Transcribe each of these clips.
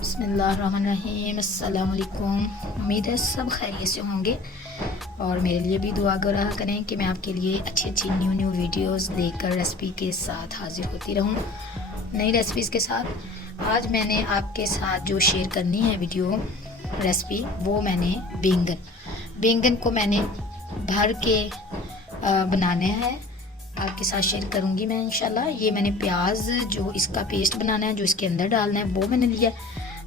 बिस्मिल्लाहिर्रहमानिर्रहीम। अस्सलाम वालेकुम। उम्मीद है सब खैरियत से होंगे और मेरे लिए भी दुआ करा करें कि मैं आपके लिए अच्छी अच्छी न्यू वीडियोस लेकर रेसिपी के साथ हाज़िर होती रहूं, नई रेसिपीज़ के साथ। आज मैंने आपके साथ जो शेयर करनी है वीडियो रेसिपी, वो मैंने बैंगन को मैंने भर के बनाने हैं, आपके साथ शेयर करूंगी मैं इंशाल्लाह। ये मैंने प्याज जो इसका पेस्ट बनाना है, जो इसके अंदर डालना है, वो मैंने लिया।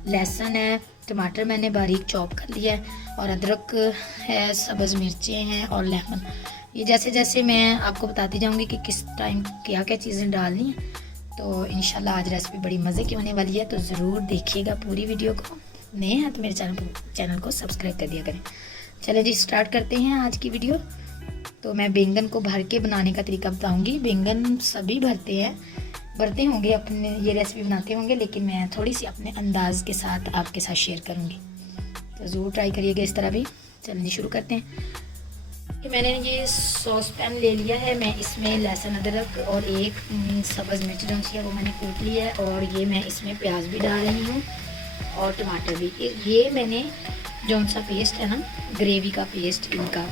लहसुन है, टमाटर मैंने बारीक चॉप कर लिया है, और अदरक है, सब्ज़ मिर्चें हैं और लेमन। ये जैसे जैसे मैं आपको बताती जाऊंगी कि किस टाइम क्या क्या चीज़ें डालनी है, तो इंशाल्लाह आज रेसिपी बड़ी मज़े की होने वाली है। तो ज़रूर देखिएगा पूरी वीडियो को। नए हैं तो मेरे चैनल को सब्सक्राइब कर दिया करें। चलिए जी, स्टार्ट करते हैं आज की वीडियो। तो मैं बैंगन को भर के बनाने का तरीका बताऊंगी। बैंगन सभी भरते होंगे, अपने ये रेसिपी बनाते होंगे, लेकिन मैं थोड़ी सी अपने अंदाज के साथ आपके साथ शेयर करूंगी, तो ज़रूर ट्राई करिएगा इस तरह भी। चलिए शुरू करते हैं। मैंने ये सॉस पैन ले लिया है, मैं इसमें लहसुन अदरक और एक सब्ज़ मिर्च जो है वो मैंने कूट लिया है, और ये मैं इसमें प्याज भी डाल रही हूँ और टमाटर भी। ये मैंने जौन सा पेस्ट है ना, ग्रेवी का पेस्ट इनका,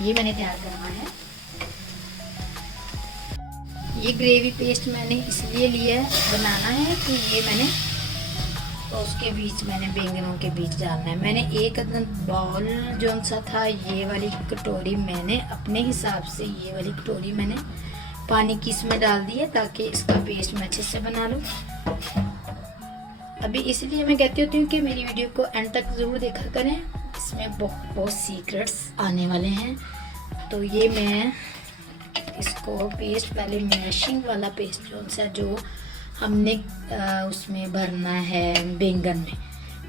ये मैंने तैयार करना है। ये ग्रेवी पेस्ट मैंने इसलिए लिया है, बनाना है कि ये मैंने तो उसके बीच मैंने बैंगनों के बीच डालना है। मैंने एक बाउल जो सा था, ये वाली कटोरी मैंने अपने हिसाब से, ये वाली कटोरी मैंने पानी की इसमें डाल दी है, ताकि इसका पेस्ट मैं अच्छे से बना लूँ। अभी इसलिए मैं कहती होती हूँ कि मेरी वीडियो को एंड तक ज़रूर देखा करें, इसमें बहुत सीक्रेट्स आने वाले हैं। तो ये मैं इसको पेस्ट, पहले मैशिंग वाला पेस्ट जो हमने उसमें भरना है बैंगन में,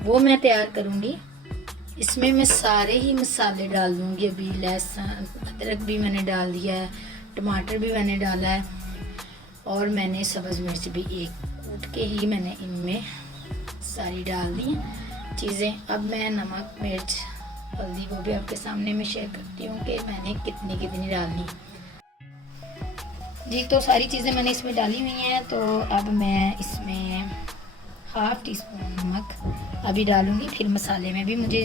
वो मैं तैयार करूँगी। इसमें मैं सारे ही मसाले डाल दूँगी। अभी लहसुन अदरक भी मैंने डाल दिया है, टमाटर भी मैंने डाला है, और मैंने सब्ज़ मिर्च भी एक कूट के ही मैंने इनमें सारी डाल दी चीज़ें। अब मैं नमक मिर्च हल्दी वो भी आपके सामने में शेयर करती हूँ कि मैंने कितनी डालनी जी। तो सारी चीज़ें मैंने इसमें डाली हुई हैं। तो अब मैं इसमें हाफ़ टी स्पून नमक अभी डालूँगी, फिर मसाले में भी मुझे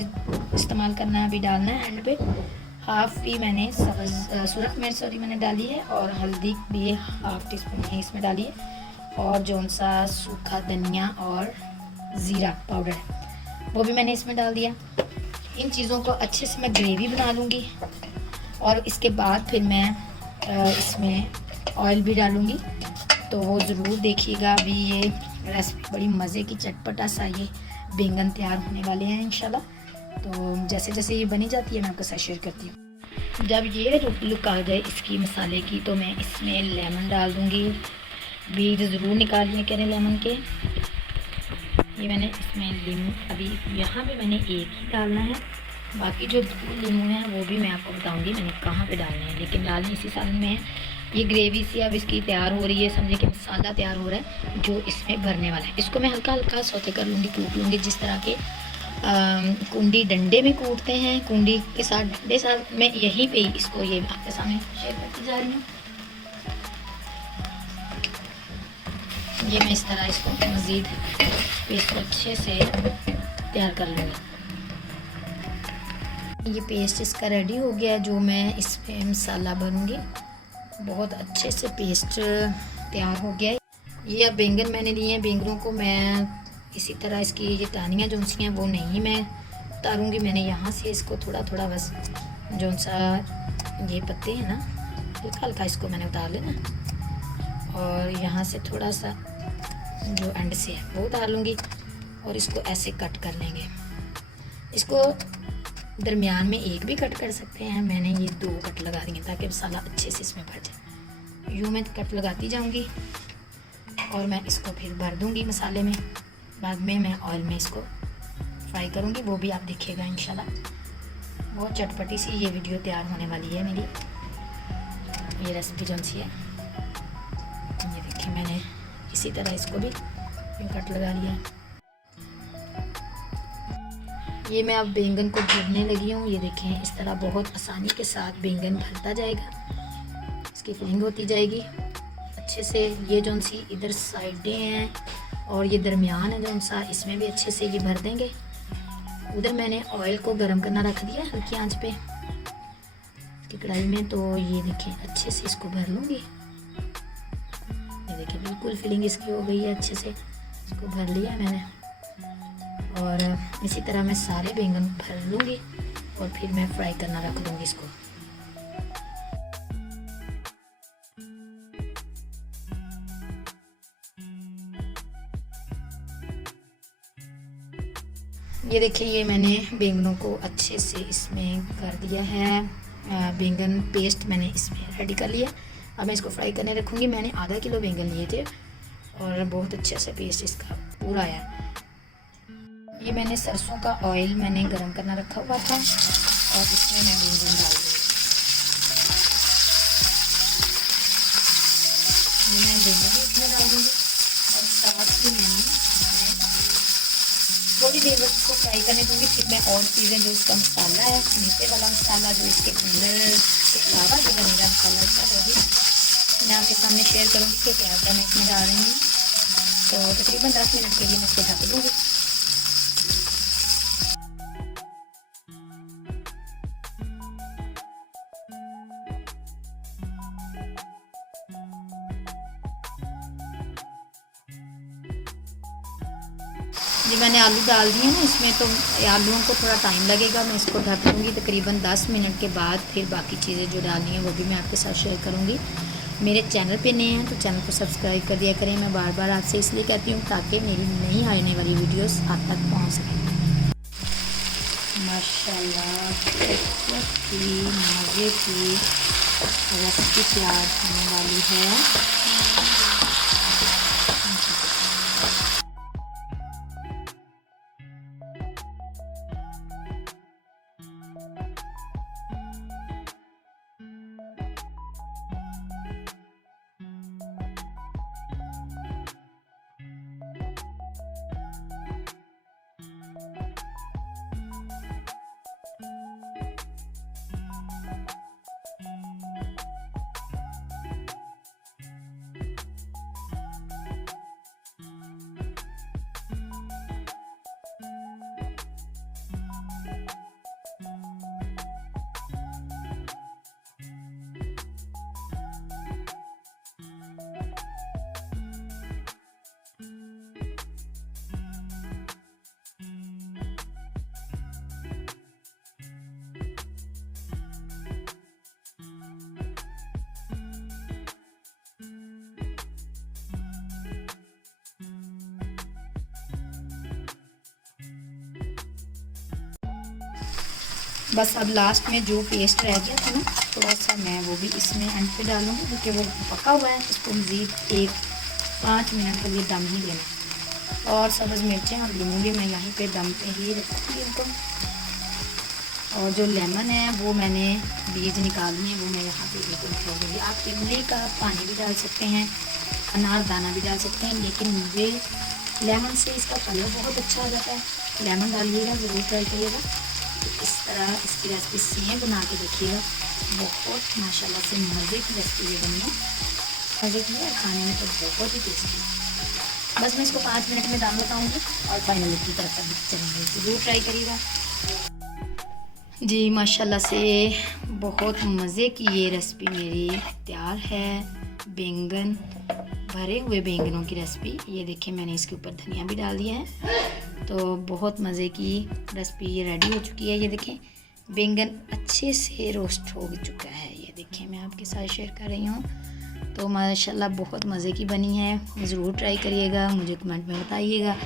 इस्तेमाल करना है, अभी डालना है एंड पे। हाफ़ भी मैंने सुरख मिर्च मैंने डाली है, और हल्दी भी हाफ़ टी स्पून ही इसमें डाली है, और जौन सा सूखा धनिया और ज़ीरा पाउडर है वो भी मैंने इसमें डाल दिया। इन चीज़ों को अच्छे से मैं ग्रेवी बना लूँगी, और इसके बाद फिर मैं इसमें ऑयल भी डालूँगी। तो वो ज़रूर देखिएगा। अभी ये रेसिपी बड़ी मज़े की चटपटा सा ये बैंगन तैयार होने वाले हैं इंशाल्लाह। तो जैसे जैसे ये बनी जाती है मैं आपके साथ शेयर करती हूँ। जब ये लुक आ जाए इसकी मसाले की, तो मैं इसमें लेमन डाल दूँगी। बीज ज़रूर निकाल लिया करें लेमन के। ये मैंने इसमें लीमू, अभी यहाँ पे मैंने एक ही डालना है, बाकी जो लीमू हैं वो भी मैं आपको बताऊंगी मैंने कहाँ पे डालने हैं, लेकिन डालने इसी सालन में है। ये ग्रेवी सी अब इसकी तैयार हो रही है, समझे कि मसाला तैयार हो रहा है जो इसमें भरने वाला है। इसको मैं हल्का हल्का सौते कर लूँगी, कूट लूँगी, जिस तरह के कुंडी डंडे में कूटते हैं, कुंडी के साथ डंडे साथ, मैं यहीं पर ही इसको ये आपके सामने शेयर करती जा रही हूँ। ये मैं इस तरह इसको मज़ीद पेस्ट अच्छे से तैयार कर लूँगी। ये पेस्ट इसका रेडी हो गया, जो मैं इस पे मसाला भरूँगी। बहुत अच्छे से पेस्ट तैयार हो गया है। ये अब बैंगन मैंने लिए हैं, बैंगनों को मैं इसी तरह इसकी ये टानियाँ जो सी हैं वो नहीं मैं उतारूँगी। मैंने यहाँ से इसको थोड़ा थोड़ा बस जो सा ये पत्ते हैं ना, हल्का हल्का इसको मैंने उतार लेना, और यहाँ से थोड़ा सा जो एंड से है वो उतार लूँगी, और इसको ऐसे कट कर लेंगे। इसको दरमियान में एक भी कट कर सकते हैं, मैंने ये 2 कट लगा दिए ताकि मसाला अच्छे से इसमें भर जाए। यूँ मैं कट लगाती जाऊँगी, और मैं इसको फिर भर दूँगी मसाले में। बाद में मैं ऑयल में इसको फ्राई करूँगी, वो भी आप देखिएगा इंशाल्लाह। बहुत चटपटी सी ये वीडियो तैयार होने वाली है मेरी, ये रेसिपी जो सी है। ये देखिए मैंने इसी तरह इसको भी कट लगा लिया है। ये मैं अब बैंगन को भरने लगी हूँ। ये देखें इस तरह बहुत आसानी के साथ बैंगन भरता जाएगा, इसकी फिलिंग होती जाएगी अच्छे से। ये जो सी इधर साइडें हैं और ये दरमियान है जो सा, इसमें भी अच्छे से ये भर देंगे। उधर मैंने ऑयल को गर्म करना रख दिया हल्की आंच पे की कढ़ाई में। तो ये देखिए अच्छे से इसको भर लूँगी। ये देखिए बिल्कुल फिलिंग इसकी हो गई है, अच्छे से इसको भर लिया मैंने। और इसी तरह मैं सारे बैंगन भर लूँगी और फिर मैं फ्राई करना रख दूँगी इसको। ये देखिए ये मैंने बैंगनों को अच्छे से इसमें कर दिया है। बैंगन पेस्ट मैंने इसमें रेडी कर लिया। अब मैं इसको फ्राई करने रखूँगी। मैंने आधा किलो बैंगन लिए थे और बहुत अच्छा सा पेस्ट इसका पूरा आया। ये मैंने सरसों का ऑयल मैंने गरम करना रखा हुआ था और इसमें मैं बैंगन डाल दूँगी। ये मैं बैंगन भी इसमें डाल दूँगी और साथ ही मैंने थोड़ी देर बस इसको फ्राई करने दूँगी। फिर मैं और चीज़ें जो इसका मसाला है, मीठे वाला मसाला जो इसके अंदर के अलावा जो बनेगा मसाला इसका, वो भी मैं आपके सामने शेयर करूँगी कि क्या क्या मैं इसमें डाल रही हूँ। तो तकरीबन 10 मिनट के लिए मैं इसको ढक दूँगी। जी मैंने आलू डाल दिए हैं इसमें, तो आलूओं को थोड़ा टाइम लगेगा। मैं इसको ढक दूँगी तकरीबन 10 मिनट के बाद। फिर बाकी चीज़ें जो डालनी है वो भी मैं आपके साथ शेयर करूँगी। मेरे चैनल पे नए हैं तो चैनल को सब्सक्राइब कर दिया करें। मैं बार बार आपसे इसलिए कहती हूँ ताकि मेरी नई आने वाली वीडियोस आप तक पहुँच सकें। माशाल्लाह बहुत ही मज़े की रेसिपी तैयार होने वाली है। बस अब लास्ट में जो पेस्ट रह गया था ना, थोड़ा सा मैं वो भी इसमें एंड पे डालूँगी क्योंकि वो पका हुआ है। इसको मज़ीद 5 मिनट के लिए दम ही देना। और सब्ज़ मिर्चें और लूँगी मैं यहाँ पे दम पे ही रखूँगी इनको। और जो लेमन है वो मैंने बीज निकालनी है, वो मैं यहाँ पे बिल्कुल छोड़ूँगी। आप इमली का पानी भी डाल सकते हैं, अनार दाना भी डाल सकते हैं, लेकिन मुझे लेमन से इसका कलर बहुत अच्छा आ जाता है। लेमन डालिएगा, ज़रूर ट्राई करिएगा। तो इस तरह इसकी रेसिपी सेम बना के देखिएगा। बहुत माशाल्लाह से मज़े की रेसिपी ये बनी है, मज़े की है, खाने में तो बहुत ही टेस्टी। बस मैं इसको 5 मिनट में डाल बताऊँगी और फाइनली की तरफ चलेंगे। ज़रूर ट्राई करिएगा। जी माशाल्लाह से बहुत मज़े की ये रेसिपी मेरी तैयार है। बैंगन, भरे हुए बैंगनों की रेसिपी। ये देखिए मैंने इसके ऊपर धनिया भी डाल दिया है। तो बहुत मज़े की रेसिपी ये रेडी हो चुकी है। ये देखें बैंगन अच्छे से रोस्ट हो चुका है। ये देखिए मैं आपके साथ शेयर कर रही हूँ। तो माशाल्लाह बहुत मज़े की बनी है। ज़रूर ट्राई करिएगा, मुझे कमेंट में बताइएगा।